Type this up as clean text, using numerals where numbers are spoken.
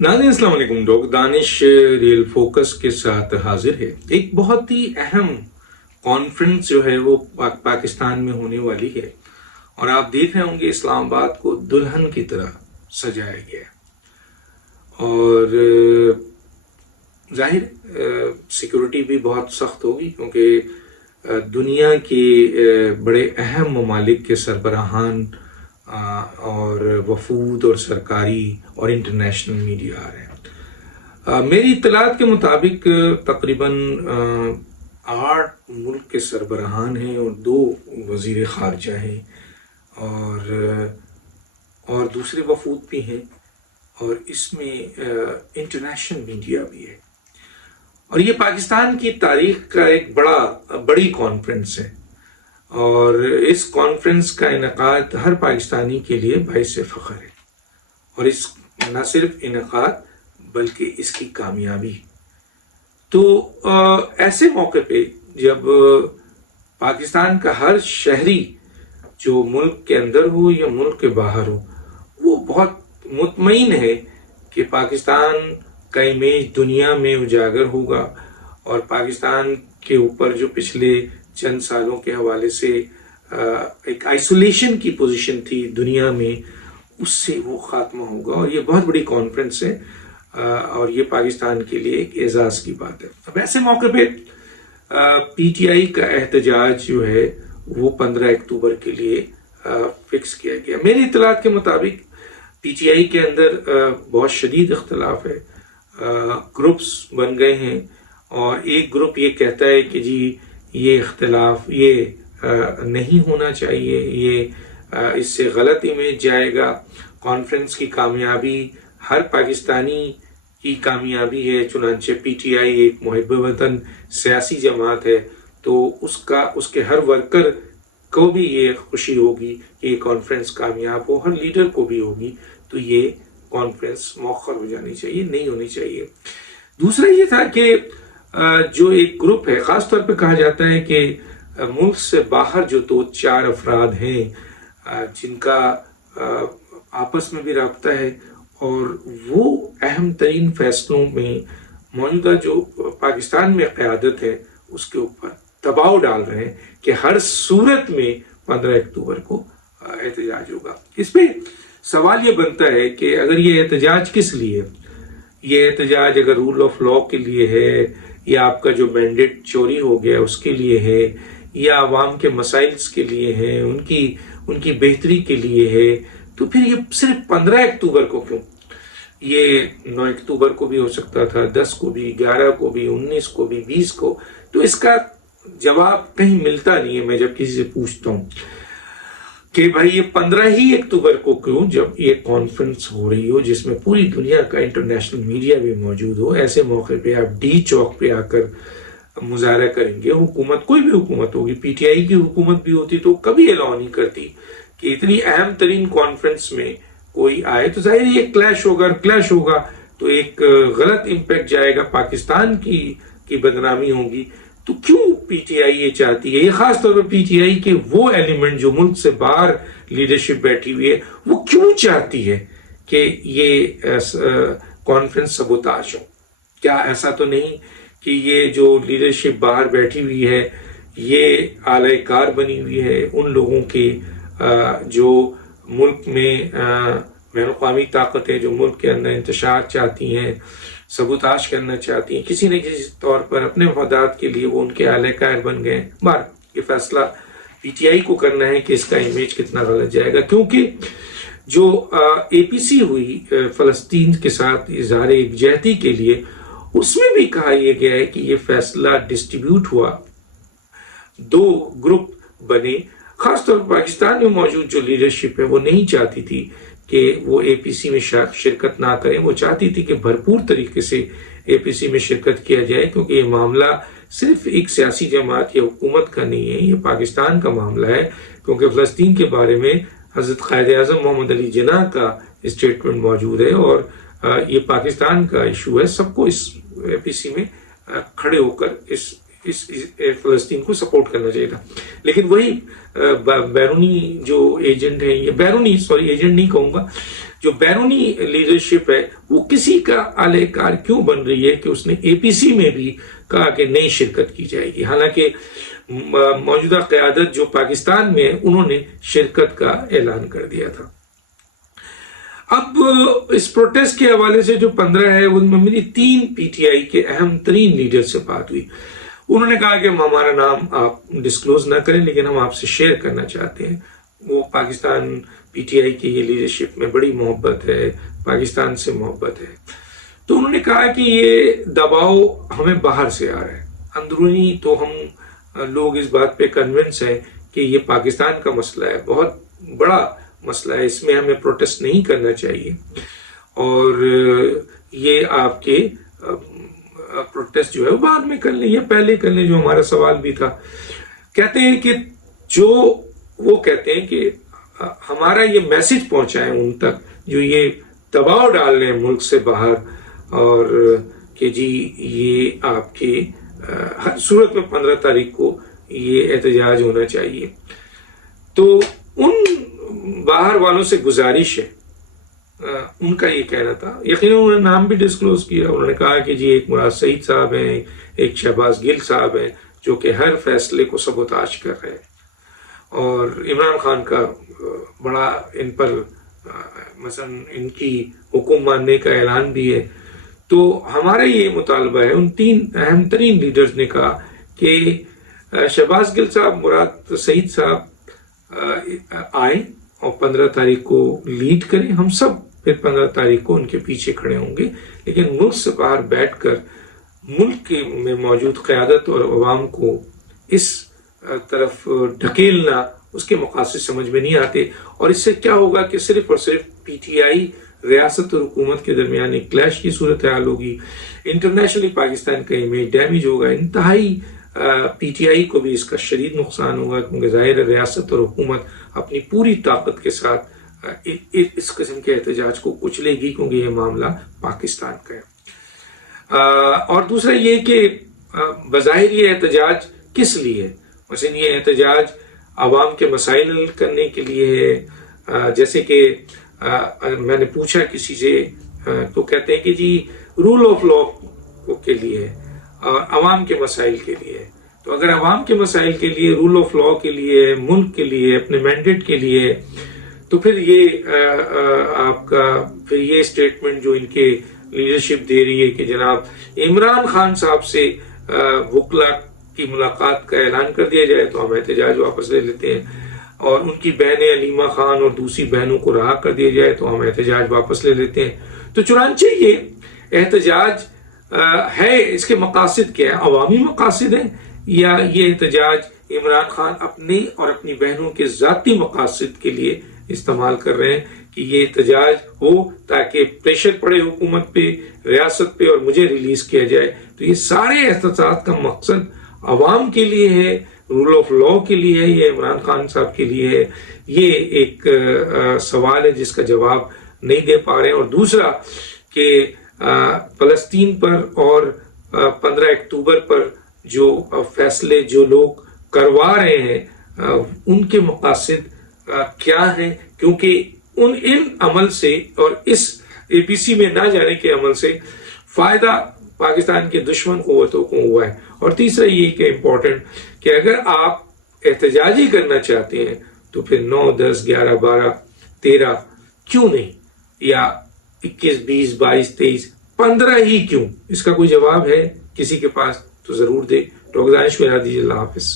नाज़रीन अस्सलाम वालेकुम। डॉक्टर दानिश रियल फोकस के साथ हाजिर है। एक बहुत ही अहम कॉन्फ्रेंस जो है वो पाकिस्तान में होने वाली है और आप देख रहे होंगे इस्लामाबाद को दुल्हन की तरह सजाया गया है और जाहिर सिक्योरिटी भी बहुत सख्त होगी क्योंकि दुनिया के बड़े अहम ममालिक के सरबराहान और वफूद और सरकारी और इंटरनेशनल मीडिया आ रहे हैं। मेरी इत्तलात के मुताबिक तकरीबन 8 मुल्क के सरबराहान हैं और 2 वज़ीर ख़ारजा हैं और दूसरे वफूद भी हैं और इसमें इंटरनेशनल मीडिया भी है और ये पाकिस्तान की तारीख़ का एक बड़ी कॉन्फ्रेंस है और इस कॉन्फ्रेंस का इनेकाद हर पाकिस्तानी के लिए बाइस फ़ख्र है और इस न सिर्फ इनेकाद बल्कि इसकी कामयाबी। तो ऐसे मौके पे जब पाकिस्तान का हर शहरी जो मुल्क के अंदर हो या मुल्क के बाहर हो वो बहुत मुतमईन है कि पाकिस्तान का इमेज दुनिया में उजागर होगा और पाकिस्तान के ऊपर जो पिछले चंद सालों के हवाले से एक आइसोलेशन की पोजीशन थी दुनिया में उससे वो ख़ात्मा होगा और ये बहुत बड़ी कॉन्फ्रेंस है और ये पाकिस्तान के लिए एक एजाज़ की बात है। अब ऐसे मौके पे पीटीआई का एहतजाज जो है वो 15 अक्टूबर के लिए फिक्स किया गया। मेरी इत्तलात के मुताबिक पीटीआई के अंदर बहुत शदीद इख्तलाफ है, ग्रुप्स बन गए हैं और एक ग्रुप ये कहता है कि जी ये इख्तलाफ ये नहीं होना चाहिए, ये इससे गलत इमेज जाएगा, कॉन्फ्रेंस की कामयाबी हर पाकिस्तानी की कामयाबी है, चुनांचे पीटीआई एक मुहिब वतन सियासी जमात है तो उसके हर वर्कर को भी ये खुशी होगी कि ये कॉन्फ्रेंस कामयाब हो, हर लीडर को भी होगी, तो ये कॉन्फ्रेंस मौखर हो जानी चाहिए, नहीं होनी चाहिए। दूसरा ये था कि जो एक ग्रुप है, ख़ास तौर पे कहा जाता है कि मुल्क से बाहर जो 2-4 अफराद हैं जिनका आपस में भी रब्ता है और वो अहम तरीन फैसलों में मौजूदा जो पाकिस्तान में क़यादत है उसके ऊपर दबाव डाल रहे हैं कि हर सूरत में 15 अक्टूबर को एहतजाज होगा। इस पे सवाल ये बनता है कि अगर ये एहतजाज किस लिए, ये एहतजाज अगर रूल ऑफ लॉ के लिए है या आपका जो मैंडेट चोरी हो गया उसके लिए है या आवाम के मसाइल्स के लिए है, उनकी बेहतरी के लिए है, तो फिर ये सिर्फ 15 अक्टूबर को क्यों? ये 9 अक्टूबर को भी हो सकता था, 10 को भी, 11 को भी, 19 को भी, 20 को। तो इसका जवाब कहीं मिलता नहीं है। मैं जब किसी से पूछता हूँ कि भाई ये 15 ही अक्टूबर को क्यों, जब ये कॉन्फ्रेंस हो रही हो जिसमें पूरी दुनिया का इंटरनेशनल मीडिया भी मौजूद हो, ऐसे मौके पे आप डी चौक पे आकर मुजाहरा करेंगे। हुकूमत, कोई भी हुकूमत होगी, पीटीआई की हुकूमत भी होती तो कभी अलाउ नहीं करती कि इतनी अहम तरीन कॉन्फ्रेंस में कोई आए, तो जाहिर ये क्लैश होगा तो एक गलत इम्पैक्ट जाएगा, पाकिस्तान की बदनामी होगी। तो क्यों पीटीआई ये चाहती है, ये खास तौर पर पीटीआई के वो एलिमेंट जो मुल्क से बाहर लीडरशिप बैठी हुई है, वो क्यों चाहती है कि ये कॉन्फ्रेंस सबोताज हो? क्या ऐसा तो नहीं कि ये जो लीडरशिप बाहर बैठी हुई है ये आला कार बनी हुई है उन लोगों के जो मुल्क में बैनुल-अक़वामी ताकतें जो मुल्क के अंदर इंतशार चाहती हैं, सबूताज करना चाहती हैं, किसी न किसी तौर पर अपने मफादात के लिए वो उनके आले कार बन गए। बार ये फैसला पीटीआई को करना है कि इसका इमेज कितना गलत जाएगा, क्योंकि जो एपीसी हुई फ़लस्तीन के साथ इज़हार यकजहती के लिए, उसमें भी कहा यह गया है कि ये फैसला डिस्ट्रीब्यूट हुआ, 2 ग्रुप बने। खासतौर पर पाकिस्तान में मौजूद जो लीडरशिप है वो नहीं चाहती थी कि वो एपीसी में शिरकत ना करें, वो चाहती थी कि भरपूर तरीके से एपीसी में शिरकत किया जाए, क्योंकि ये मामला सिर्फ एक सियासी जमात या हुकूमत का नहीं है, ये पाकिस्तान का मामला है। क्योंकि फ़लस्तीन के बारे में हज़रत क़ायद-ए-आज़म मोहम्मद अली जिन्ना का स्टेटमेंट मौजूद है और ये पाकिस्तान का इशू है। सबको इस एपीसी में खड़े होकर इस اس فلسطین کو سپورٹ کرنا چاہیے تھا. لیکن وہی بیرونی جو ایجنٹ ہیں، یہ بیرونی ایجنٹ نہیں کہوں گا، جو بیرونی لیڈرشپ ہے وہ کسی کا اعلی کار کیوں بن رہی ہے کہ اس نے اے پی سی میں بھی کہا کہ نئی شرکت کی جائے گی، حالانکہ موجودہ قیادت جو پاکستان میں ہے انہوں نے شرکت کا اعلان کر دیا تھا. اب اس پروٹیسٹ کے حوالے سے جو 15 ہے ان میں میری 3 پی ٹی آئی کے اہم ترین لیڈر سے بات ہوئی. انہوں نے کہا کہ ہمارا نام آپ ڈسکلوز نہ کریں لیکن ہم آپ سے شیئر کرنا چاہتے ہیں. وہ پاکستان پی ٹی آئی کی یہ لیڈرشپ میں بڑی محبت ہے، پاکستان سے محبت ہے. تو انہوں نے کہا کہ یہ دباؤ ہمیں باہر سے آ رہا ہے، اندرونی تو ہم لوگ اس بات پہ کنونس ہیں کہ یہ پاکستان کا مسئلہ ہے، بہت بڑا مسئلہ ہے، اس میں ہمیں پروٹیسٹ نہیں کرنا چاہیے، اور یہ آپ کے پروٹیسٹ جو ہے وہ بعد میں کر لیں یا پہلے کر لیں. جو ہمارا سوال بھی تھا، کہتے ہیں کہ وہ کہتے ہیں کہ ہمارا یہ میسج پہنچائیں ان تک جو یہ دباؤ ڈال رہے ہیں ملک سے باہر، اور کہ جی یہ آپ کے ہر صورت میں 15 تاریخ کو یہ احتجاج ہونا چاہیے. تو ان باہر والوں سے گزارش ہے، ان کا یہ کہنا تھا. یقیناً انہوں نے نام بھی ڈسکلوز کیا. انہوں نے کہا کہ جی ایک مراد سعید صاحب ہیں، ایک شہباز گل صاحب ہیں جو کہ ہر فیصلے کو سبوتاش کر رہے ہیں، اور عمران خان کا بڑا ان پر مثلا ان کی حکم ماننے کا اعلان بھی ہے. تو ہمارا یہ مطالبہ ہے، ان 3 اہم ترین لیڈرز نے کہا کہ شہباز گل صاحب، مراد سعید صاحب آئیں اور 15 تاریخ کو لیڈ کریں. ہم سب پھر 15 تاریخ کو ان کے پیچھے کھڑے ہوں گے، لیکن ملک سے باہر بیٹھ کر ملک میں موجود قیادت اور عوام کو اس طرف ڈھکیلنا، اس کے مقاصد سمجھ میں نہیں آتے. اور اس سے کیا ہوگا کہ صرف اور صرف پی ٹی آئی ریاست اور حکومت کے درمیان ایک کلیش کی صورتحال ہوگی. انٹرنیشنلی پاکستان کا امیج ڈیمیج ہوگا. انتہائی پی ٹی آئی کو بھی اس کا شدید نقصان ہوگا، کیونکہ ظاہر ہے ریاست اور حکومت اپنی پوری طاقت کے ساتھ اس قسم کے احتجاج کو کچلے گی، کیونکہ یہ معاملہ پاکستان کا ہے. اور دوسرا یہ کہ بظاہر یہ احتجاج کس لیے ہے؟ مثلا یہ احتجاج عوام کے مسائل حل کرنے کے لیے ہے. جیسے کہ میں نے پوچھا کسی سے تو کہتے ہیں کہ جی رول آف لا کے لیے ہے اور عوام کے مسائل کے لیے ہے. تو اگر عوام کے مسائل کے لیے، رول آف لا کے لیے، ملک کے لیے، اپنے مینڈیٹ کے لیے، تو پھر یہ آپ کا پھر یہ اسٹیٹمنٹ جو ان کے لیڈرشپ دے رہی ہے کہ جناب عمران خان صاحب سے وکلا کی ملاقات کا اعلان کر دیا جائے تو ہم احتجاج واپس لے لیتے ہیں، اور ان کی بہنیں علیمہ خان اور دوسری بہنوں کو رہا کر دیا جائے تو ہم احتجاج واپس لے لیتے ہیں. تو چنانچہ یہ احتجاج ہے، اس کے مقاصد کیا ہے؟ عوامی مقاصد ہیں یا یہ احتجاج عمران خان اپنی اور اپنی بہنوں کے ذاتی مقاصد کے لیے استعمال کر رہے ہیں کہ یہ احتجاج ہو تاکہ پریشر پڑے حکومت پہ، ریاست پہ، اور مجھے ریلیز کیا جائے؟ تو یہ سارے احتجاجات کا مقصد عوام کے لیے ہے، رول آف لا کے لیے ہے، یہ عمران خان صاحب کے لیے ہے. یہ ایک سوال ہے جس کا جواب نہیں دے پا رہے ہیں. اور دوسرا کہ فلسطین پر اور 15 اکتوبر پر جو فیصلے جو لوگ کروا رہے ہیں ان کے مقاصد کیا ہیں، کیونکہ ان عمل سے اور اس اے پی سی میں نہ جانے کے عمل سے فائدہ پاکستان کے دشمن قوتوں کو ہوا ہے. اور تیسرا یہ کہ امپورٹنٹ کہ اگر آپ احتجاج ہی کرنا چاہتے ہیں تو پھر 9, 10, 11, 12, 13 کیوں نہیں، یا 21, 20, 22, 23, 15 ہی کیوں؟ اس کا کوئی جواب ہے کسی کے پاس تو ضرور دے. ڈاکٹر دانش کو یاد دیجیے. اللہ حافظ.